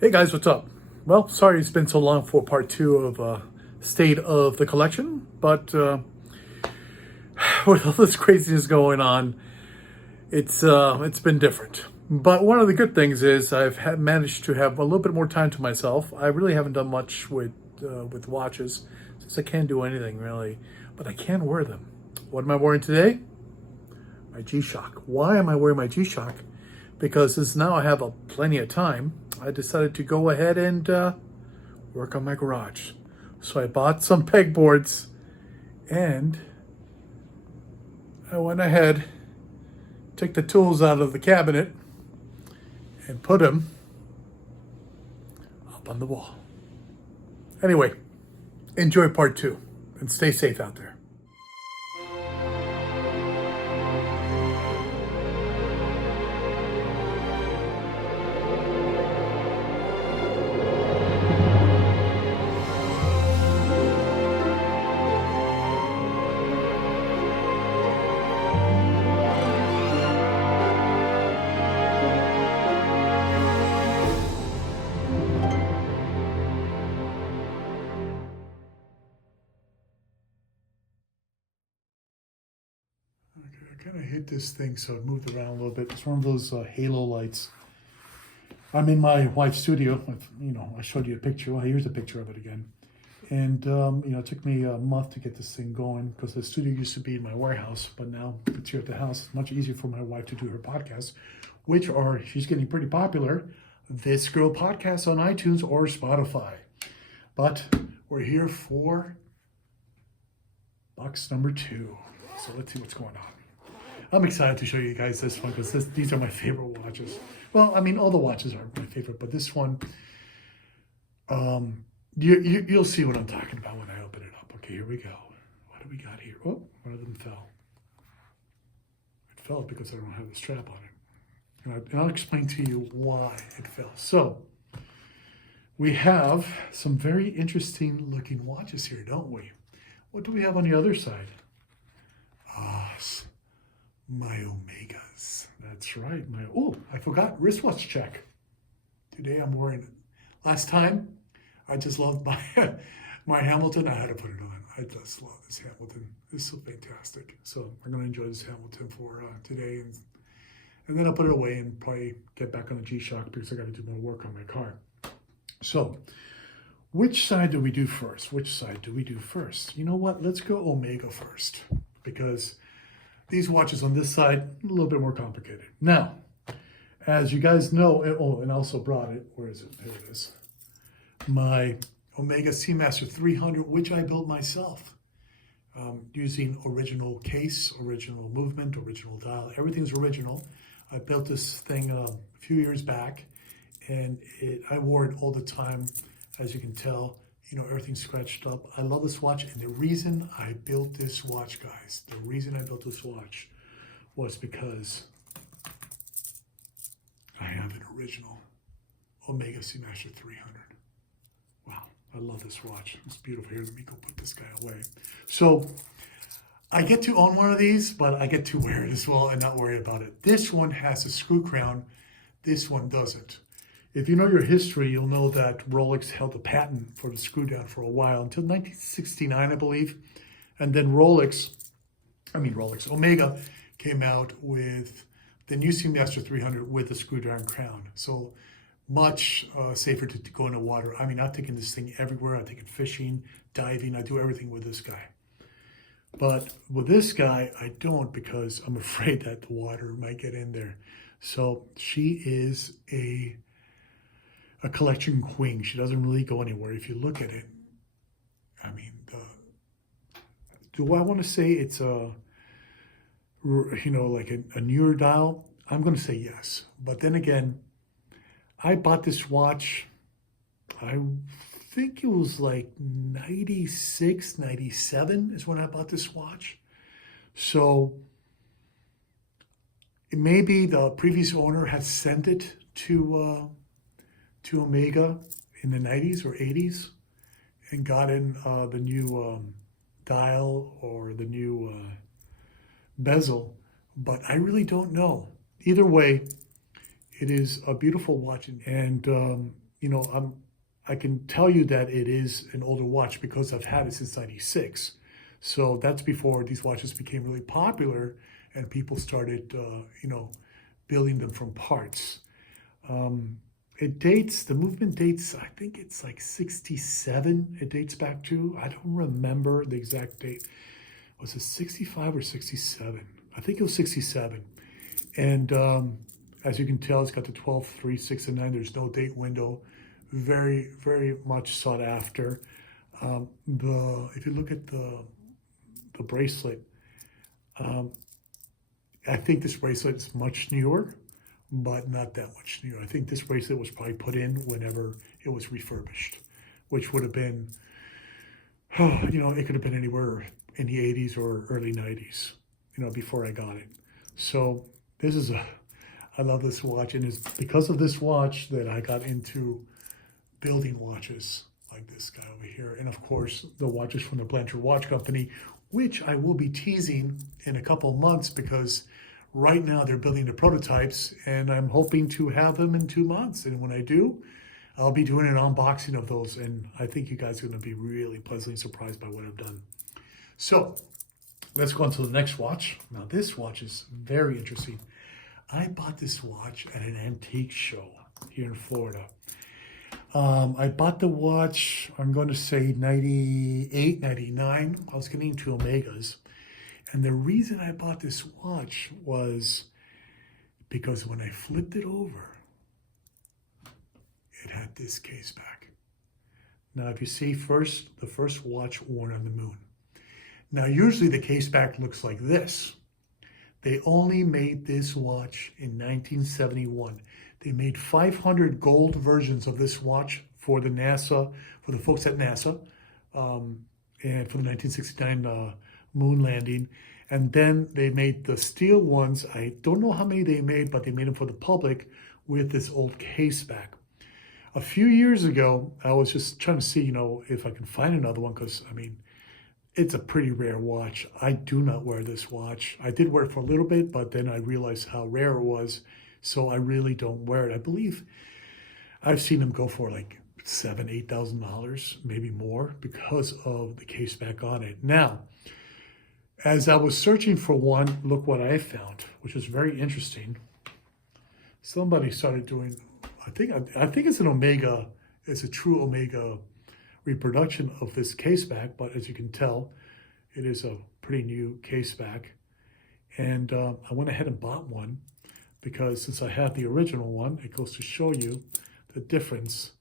Hey guys, what's up? Well, sorry it's been so long for part two of State of the Collection, but with all this craziness going on, it's been different. But one of the good things is managed to have a little bit more time to myself. I really haven't done much with watches since I can't do anything really, but I can wear them. What am I wearing today? My G-Shock. Why am I wearing my G-Shock? Because since now I have plenty of time, I decided to go ahead and work on my garage. So I bought some pegboards and I went ahead, took the tools out of the cabinet and put them up on the wall. Anyway, enjoy part two and stay safe out there. Okay, I kind of hit this thing, so it moved around a little bit. It's one of those halo lights. I'm in my wife's studio. I showed you a picture. Well, here's a picture of it again. And, it took me a month to get this thing going because the studio used to be in my warehouse, but now it's here at the house. It's much easier for my wife to do her podcasts, she's getting pretty popular. This Girl Podcast on iTunes or Spotify. But we're here for box number 2. So let's see what's going on. I'm excited to show you guys this one because these are my favorite watches. Well, I mean, all the watches are my favorite, but this one, you'll see what I'm talking about when I open it up. Okay, here we go. What do we got here? Oh, one of them fell. It fell because I don't have the strap on it. And I'll explain to you why it fell. So, we have some very interesting looking watches here, don't we? What do we have on the other side? My Omegas. That's right. I forgot wristwatch check. Today I'm wearing it. Last time, I just loved my Hamilton. I had to put it on. I just love this Hamilton. It's so fantastic. So I'm going to enjoy this Hamilton for today. And then I'll put it away and probably get back on the G-Shock because I got to do more work on my car. So, which side do we do first? You know what? Let's go Omega first because these watches on this side, a little bit more complicated. Now, as you guys know, and also brought it, where is it? There it is. My Omega Speedmaster 300, which I built myself using original case, original movement, original dial. Everything's original. I built this thing a few years back, and I wore it all the time, as you can tell. Everything's scratched up. I love this watch, and the reason I built this watch, guys, was because I have an original Omega Speedmaster 300. Wow, I love this watch. It's beautiful. Here, let me go put this guy away. So I get to own one of these, but I get to wear it as well and not worry about it. This one has a screw crown. This one doesn't. If you know your history, you'll know that Rolex held the patent for the screw down for a while, until 1969, I believe. And then Omega came out with the new Speedmaster 300 with the screw down crown. So much safer to go in the water. I mean, I'm taking this thing everywhere. I take it fishing, diving. I do everything with this guy. But with this guy, I don't because I'm afraid that the water might get in there. So she is a collection queen. She doesn't really go anywhere. If you look at it, I mean, do I want to say it's like a newer dial? I'm going to say yes. But then again, I bought this watch, I think it was like 96, 97 is when I bought this watch. So maybe the previous owner had sent it to Omega in the 90s or 80s and got in the new dial or the new bezel, but I really don't know. Either way, it is a beautiful watch, and I can tell you that it is an older watch because I've had it since '96. So that's before these watches became really popular and people started, building them from parts. The movement dates, I think it's like 67 it dates back to. I don't remember the exact date. Was it 65 or 67? I think it was 67. And as you can tell, it's got the 12, 3, 6, and 9. There's no date window. Very, very much sought after. If you look at the bracelet, I think this bracelet is much newer, but not that much newer. I think this bracelet was probably put in whenever it was refurbished, which would have been, it could have been anywhere in the 80s or early 90s, before I got it. So I love this watch, and it's because of this watch that I got into building watches like this guy over here. And of course, the watches from the Blanchard watch company, which I will be teasing in a couple of months because right now they're building the prototypes and I'm hoping to have them in 2 months. And when I do, I'll be doing an unboxing of those. And I think you guys are going to be really pleasantly surprised by what I've done. So let's go on to the next watch. Now this watch is very interesting. I bought this watch at an antique show here in Florida. I bought the watch, I'm going to say 98, 99. I was getting into Omegas. And the reason I bought this watch was because when I flipped it over, it had this case back. Now, if you see the first watch worn on the moon. Now, usually the case back looks like this. They only made this watch in 1971. They made 500 gold versions of this watch for the folks at NASA, and for the 1969 moon landing. And then they made the steel ones. I don't know how many they made, but they made them for the public with this old case back. A few years ago, I was just trying to see, if I can find another one, because, it's a pretty rare watch. I do not wear this watch. I did wear it for a little bit, but then I realized how rare it was, so I really don't wear it. I believe I've seen them go for like $7,000, $8,000, maybe more, because of the case back on it. Now, as I was searching for one, look what I found, which is very interesting. Somebody started doing, I think it's an Omega, it's a true Omega reproduction of this case back, but as you can tell, it is a pretty new case back. And I went ahead and bought one because since I have the original one, it goes to show you the difference,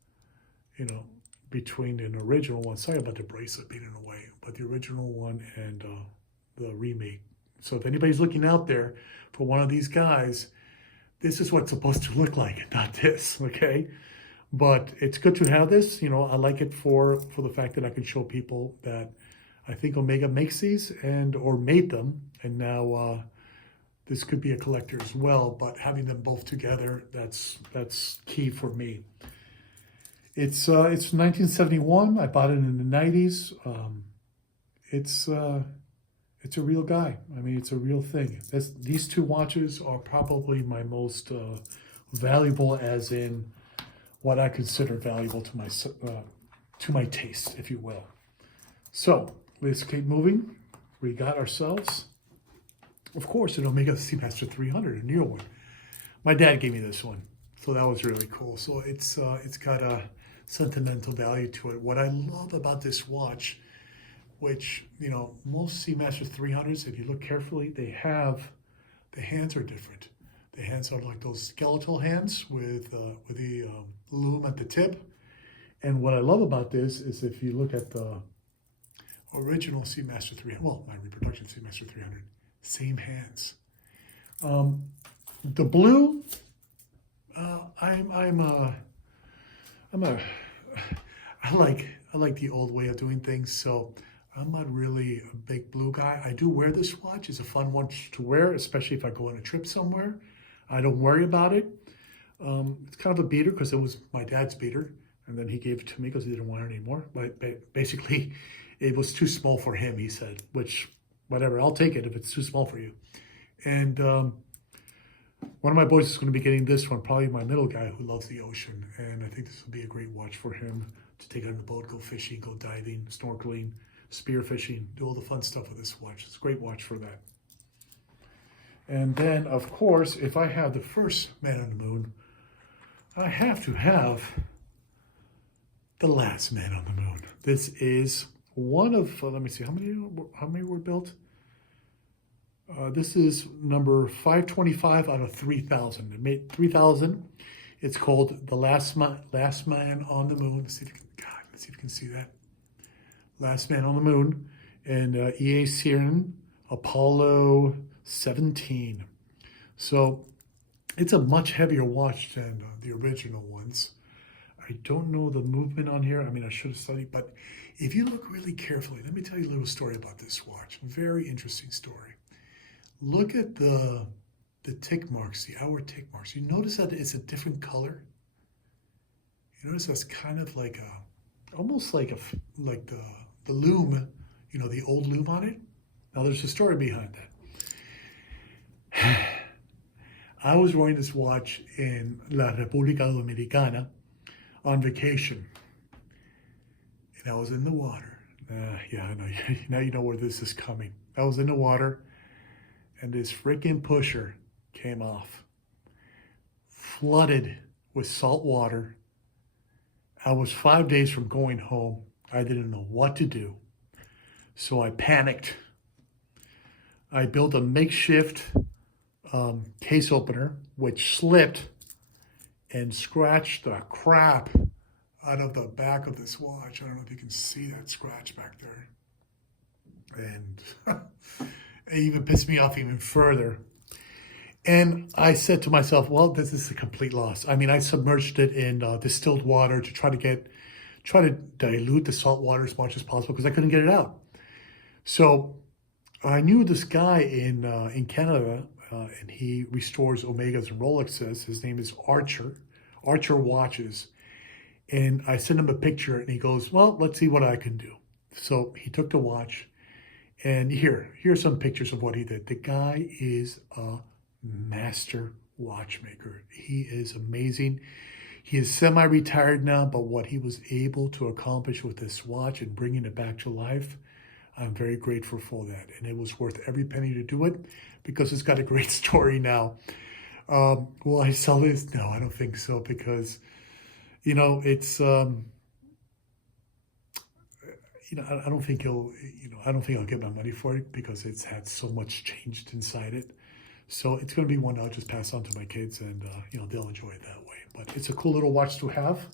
between an original one. Sorry about the bracelet being in the way, but the original one and the remake. So if anybody's looking out there for one of these guys, this is what's supposed to look like, not this, okay? But it's good to have this. I like it for the fact that I can show people that I think Omega makes these or made them, and now this could be a collector as well. But having them both together, that's key for me. It's 1971. I bought it in the 90s. It's a real guy. It's a real thing. These two watches are probably my most valuable, as in what I consider valuable to my taste, if you will. So let's keep moving. We got ourselves, of course, an Omega Speedmaster 300, a newer one. My dad gave me this one, so that was really cool. So it's got a sentimental value to it. What I love about this watch, which most Speedmaster 300s, if you look carefully, the hands are different. The hands are like those skeletal hands with the loom at the tip. And what I love about this is if you look at the original Speedmaster 300, well, my reproduction Speedmaster 300, same hands. The blue, I like the old way of doing things, so I'm not really a big blue guy. I do wear this watch. It's a fun watch to wear, especially if I go on a trip somewhere. I don't worry about it. It's kind of a beater because it was my dad's beater, and then he gave it to me because he didn't want it anymore. But basically, it was too small for him, he said, which, whatever, I'll take it if it's too small for you. And One of my boys is going to be getting this one, probably my middle guy who loves the ocean. And I think this will be a great watch for him to take on the boat, go fishing, go diving, snorkeling, spear fishing, do all the fun stuff with this watch. It's a great watch for that. And then, of course, if I have the first man on the moon, I have to have the last man on the moon. This is one of, let me see, how many were built? This is number 525 out of 3,000. It made 3,000. It's called the Last Man on the Moon. Let's see if you can see that. Last Man on the Moon, and EA Cirin Apollo 17. So it's a much heavier watch than the original ones. I don't know the movement on here. I mean, I should have studied, but if you look really carefully, let me tell you a little story about this watch. Very interesting story. Look at the tick marks, the hour tick marks. You notice that it's a different color. You notice that's kind of like almost like the loom, you know, the old loom on it. Now there's a story behind that. I was wearing this watch in La República Dominicana on vacation, and I was in the water. Yeah, I know. Now you know where this is coming. I was in the water, and this freaking pusher came off, flooded with salt water. I was 5 days from going home. I didn't know what to do, so I panicked. I built a makeshift case opener, which slipped and scratched the crap out of the back of this watch. I don't know if you can see that scratch back there. And it even pissed me off even further. And I said to myself, well, this is a complete loss. I mean, I submerged it in distilled water to try to dilute the salt water as much as possible because I couldn't get it out. So I knew this guy in Canada, and he restores Omegas and Rolexes. His name is Archer Watches. And I sent him a picture, and he goes, well, let's see what I can do. So he took the watch, and here's some pictures of what he did. The guy is a master watchmaker. He is amazing. He is semi-retired now, but what he was able to accomplish with this watch and bringing it back to life, I'm very grateful for that. And it was worth every penny to do it because it's got a great story now. Will I sell this? No, I don't think so because, you know, it's, you know, I don't think I'll get my money for it because it's had so much changed inside it. So it's going to be one I'll just pass on to my kids and, you know, they'll enjoy it that way. But it's a cool little watch to have,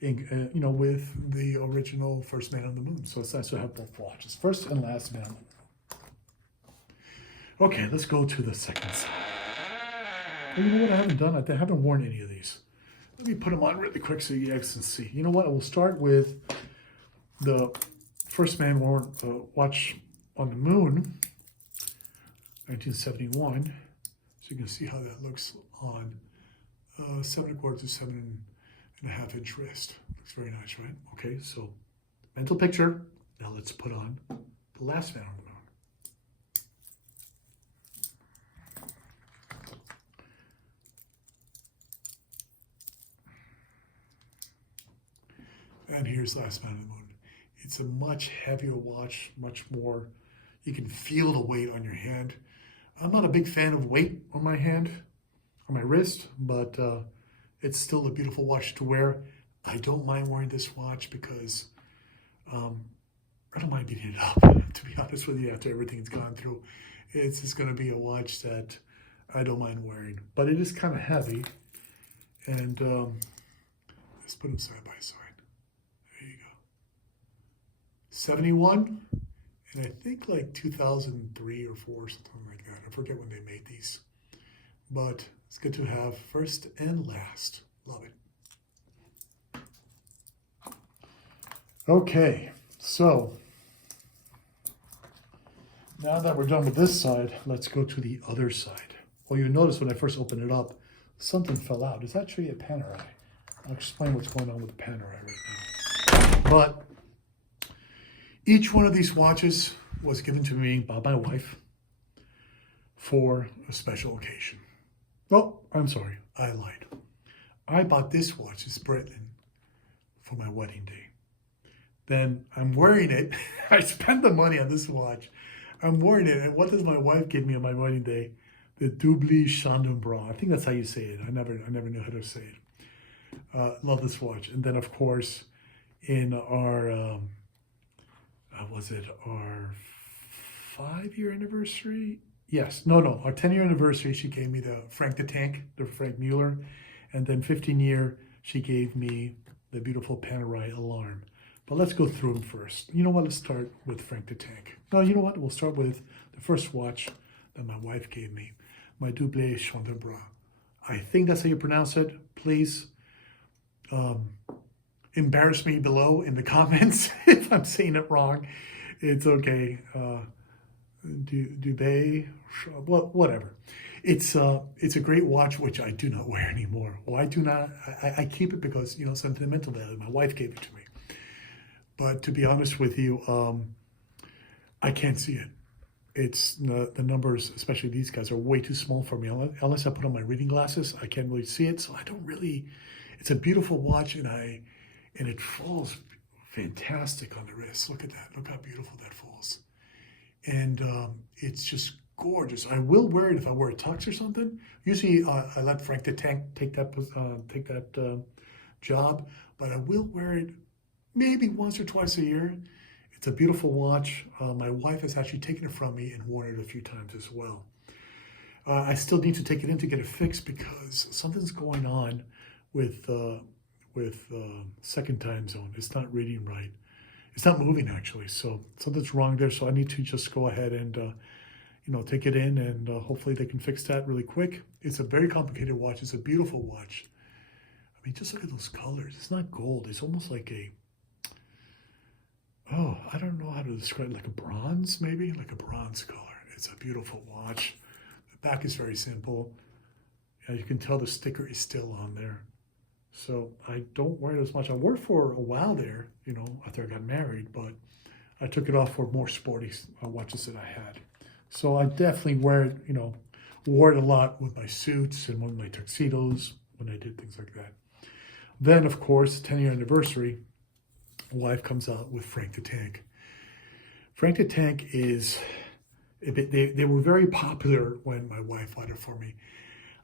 you know, with the original First Man on the Moon. So it's nice to have both watches, First and Last Man on the Moon. Okay, let's go to the second side. Well, you know what I haven't done? I haven't worn any of these. Let me put them on really quick so you guys can see. You know what? I will start with the First Man worn watch on the moon, 1971. So you can see how that looks on 7 1/4 to 7.5 inch wrist. Looks very nice, right? Okay, so mental picture. Now let's put on the Last Man on the Moon. And here's Last Man on the Moon. It's a much heavier watch, much more, you can feel the weight on your hand. I'm not a big fan of weight on my hand, on my wrist, but it's still a beautiful watch to wear. I don't mind wearing this watch because I don't mind beating it up, to be honest with you, after everything it's gone through. It's just going to be a watch that I don't mind wearing, but it is kind of heavy. And let's put them side by side. There you go. 71, and I think like 2003 or 4, something like that. I forget when they made these, but it's good to have first and last. Love it. Okay, so now that we're done with this side, let's go to the other side. Well, you notice when I first opened it up, something fell out. It's actually a Panerai. I'll explain what's going on with the Panerai right now. But each one of these watches was given to me by my wife for a special occasion. Oh, I'm sorry. I lied. I bought this watch, this Breitling, for my wedding day. Then I'm wearing it. I spent the money on this watch. I'm wearing it. And what does my wife give me on my wedding day? The Doubly Chandon. I think that's how you say it. I never knew how to say it. Love this watch. And then, of course, in our, was it our 5-year anniversary? Yes. No. Our 10-year anniversary, she gave me the Frank the Tank, the Frank Muller. And then 15-year, she gave me the beautiful Panerai alarm. But let's go through them first. You know what? Let's start with Frank the Tank. No, you know what? We'll start with the first watch that my wife gave me, my Doubly Chandon. I think that's how you pronounce it. Please embarrass me below in the comments if I'm saying it wrong. It's okay. Well, whatever. It's a great watch, which I do not wear anymore. Well, I do not. I keep it because, you know, sentimental value. My wife gave it to me. But to be honest with you, I can't see it. It's the numbers, especially these guys, are way too small for me. Unless I put on my reading glasses, I can't really see it. So I don't really. It's a beautiful watch, and it falls fantastic on the wrist. Look at that. Look how beautiful that falls. And it's just gorgeous. I will wear it if I wear a tux or something. Usually, I let Frank the Tank take that job, but I will wear it maybe once or twice a year. It's a beautiful watch. My wife has actually taken it from me and worn it a few times as well. I still need to take it in to get it fixed because something's going on with second time zone. It's not reading right. It's not moving actually. So something's wrong there. So I need to just go ahead and take it in, and hopefully they can fix that really quick. It's a very complicated watch. It's a beautiful watch. I mean, just look at those colors. It's not gold. It's almost like I don't know how to describe it, like a bronze, maybe? Like a bronze color. It's a beautiful watch. The back is very simple. You can tell the sticker is still on there. So I don't wear it as much. I wore it for a while there, after I got married, but I took it off for more sporty watches that I had. So I definitely wear it, wore it a lot with my suits and with my tuxedos when I did things like that. Then, of course, 10-year anniversary, wife comes out with Frank the Tank. Frank the Tank they were very popular when my wife bought it for me.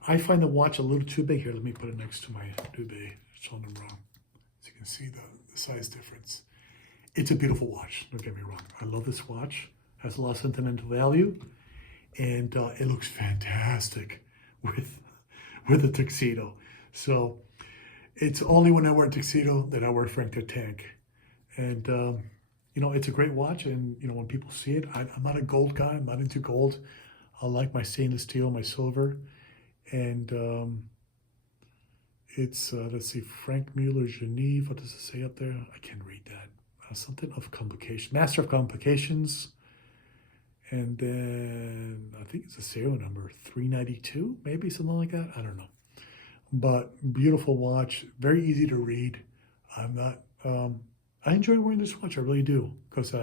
I find the watch a little too big. Here, let me put it next to my Doubly Chandon. So you can see the size difference. It's a beautiful watch, don't get me wrong. I love this watch. Has a lot of sentimental value, and it looks fantastic with a tuxedo. So it's only when I wear a tuxedo that I wear Frank the Tank. And, it's a great watch. And, when people see it, I'm not a gold guy. I'm not into gold. I like my stainless steel, my silver. And it's, let's see, Frank Muller, Genève. What does it say up there? I can't read that. Something of complication. Master of complications. And then I think it's a serial number, 392, maybe something like that. I don't know. But beautiful watch, very easy to read. I enjoy wearing this watch. I really do, because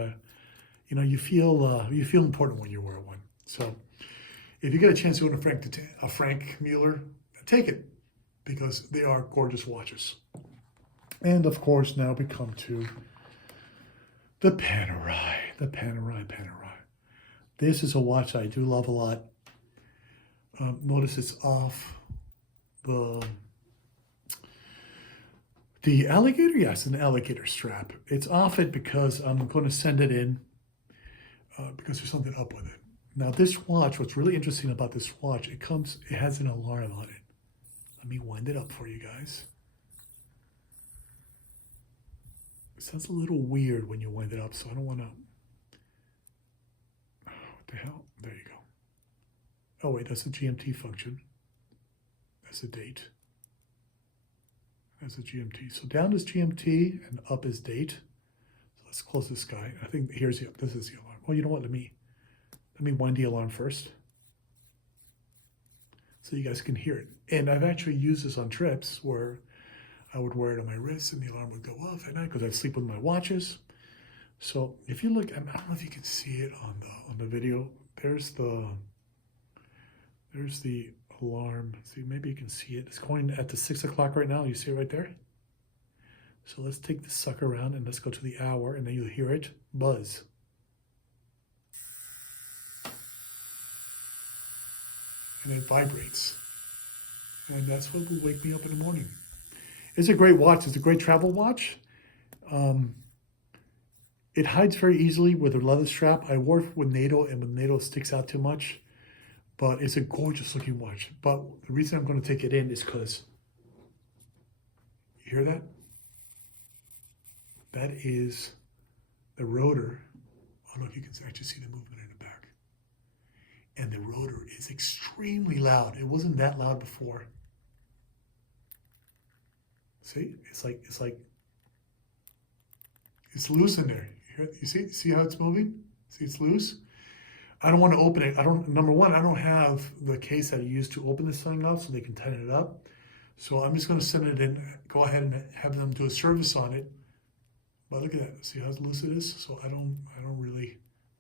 you feel important when you wear one. So if you get a chance to own a Frank Muller, take it, because they are gorgeous watches. And of course, now we come to the Panerai, Panerai. This is a watch I do love a lot. Notice it's off the alligator. Yes, an alligator strap. It's off it because I'm going to send it in because there's something up with it. Now this watch, what's really interesting about this watch, it has an alarm on it. Let me wind it up for you guys. It sounds a little weird when you wind it up, so I don't want to. What the hell? There you go. Oh wait, that's the GMT function. That's the date. That's the GMT. So down is GMT and up is date. So let's close this guy. I think this is the alarm. Well, you know what? Let me wind the alarm first, so you guys can hear it. And I've actually used this on trips where I would wear it on my wrist and the alarm would go off at night because I sleep with my watches. So if you look, I don't know if you can see it on the video. There's the alarm. See, maybe you can see it. It's going at the 6 o'clock right now. You see it right there? So let's take this sucker around and let's go to the hour, and then you'll hear it buzz. And it vibrates. And that's what will wake me up in the morning. It's a great watch. It's a great travel watch. It hides very easily with a leather strap. I wore it with NATO, and with NATO it sticks out too much. But it's a gorgeous looking watch. But the reason I'm going to take it in is because, you hear that? That is the rotor. I don't know if you can actually see the movement in the back. And the rotor is extremely loud. It wasn't that loud before. See, it's loose in there. You see how it's moving? See, it's loose. I don't want to open it. Number one, I don't have the case that I use to open this thing up so they can tighten it up. So I'm just going to send it in, go ahead and have them do a service on it. But look at that. See how loose it is? So I don't really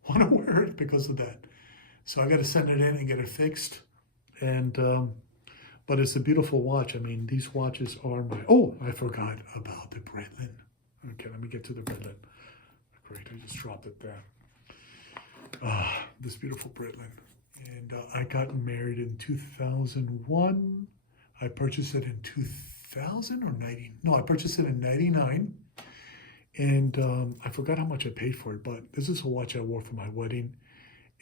want to wear it because of that. So I got to send it in and get it fixed. And but it's a beautiful watch. I mean, these watches are my... Oh, I forgot about the Breitling. Okay, let me get to the Breitling. Great, I just dropped it there. This beautiful Breitling. And I got married in 2001. I purchased it in 2000 or 90. No, I purchased it in 99. And I forgot how much I paid for it, but this is a watch I wore for my wedding.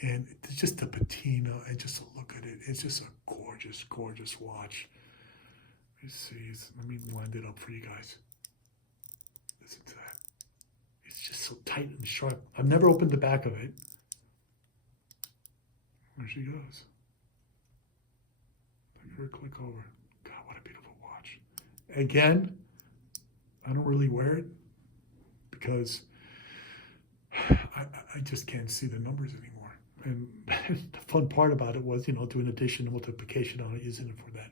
And it's just the patina and just a look at it. It's just a gorgeous, gorgeous watch. Let's see. Let me wind it up for you guys. Listen to that. It's just so tight and sharp. I've never opened the back of it. There she goes. Let her click over. God, what a beautiful watch. Again, I don't really wear it because I just can't see the numbers anymore. And the fun part about it was, doing addition and multiplication on it, using it for that.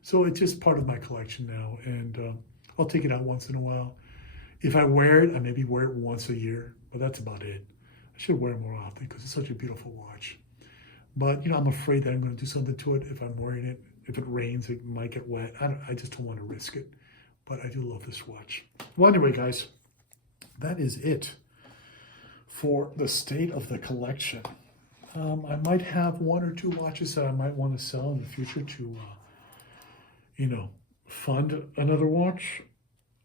So it's just part of my collection now, and I'll take it out once in a while. If I wear it, I maybe wear it once a year, but that's about it. I should wear it more often because it's such a beautiful watch. But, I'm afraid that I'm going to do something to it if I'm wearing it. If it rains, it might get wet. I just don't want to risk it. But I do love this watch. Well, anyway, guys, that is it for the state of the collection. I might have one or two watches that I might want to sell in the future to, fund another watch.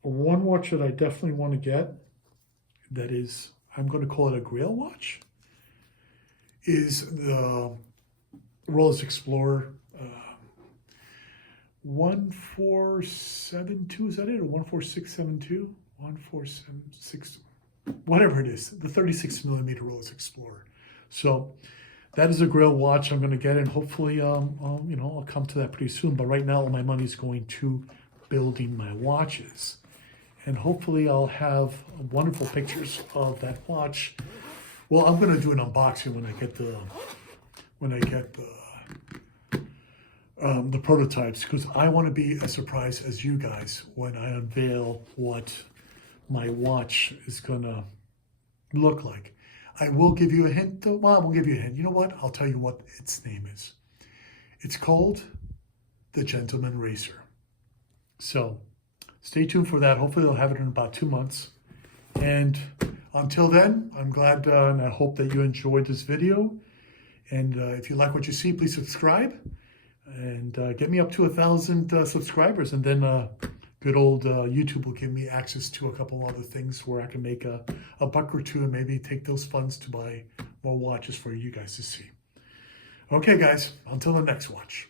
One watch that I definitely want to get, that is, I'm going to call it a grail watch, is the Rolex Explorer 1472, is that it? Or 14672? 1476, whatever it is, the 36 millimeter Rolex Explorer. So that is a grail watch I'm going to get, and hopefully, I'll come to that pretty soon. But right now, all my money is going to building my watches, and hopefully, I'll have wonderful pictures of that watch. Well, I'm going to do an unboxing when I get the prototypes, because I want to be as surprised as you guys when I unveil what my watch is going to look like. I will give you a hint, though. Well, I won't give you a hint. You know what? I'll tell you what its name is. It's called the Gentleman Racer. So stay tuned for that. Hopefully, they'll have it in about 2 months. And until then, I'm glad and I hope that you enjoyed this video. And if you like what you see, please subscribe. And get me up to 1,000 subscribers. And then good old YouTube will give me access to a couple other things where I can make a buck or two and maybe take those funds to buy more watches for you guys to see. Okay, guys, until the next watch.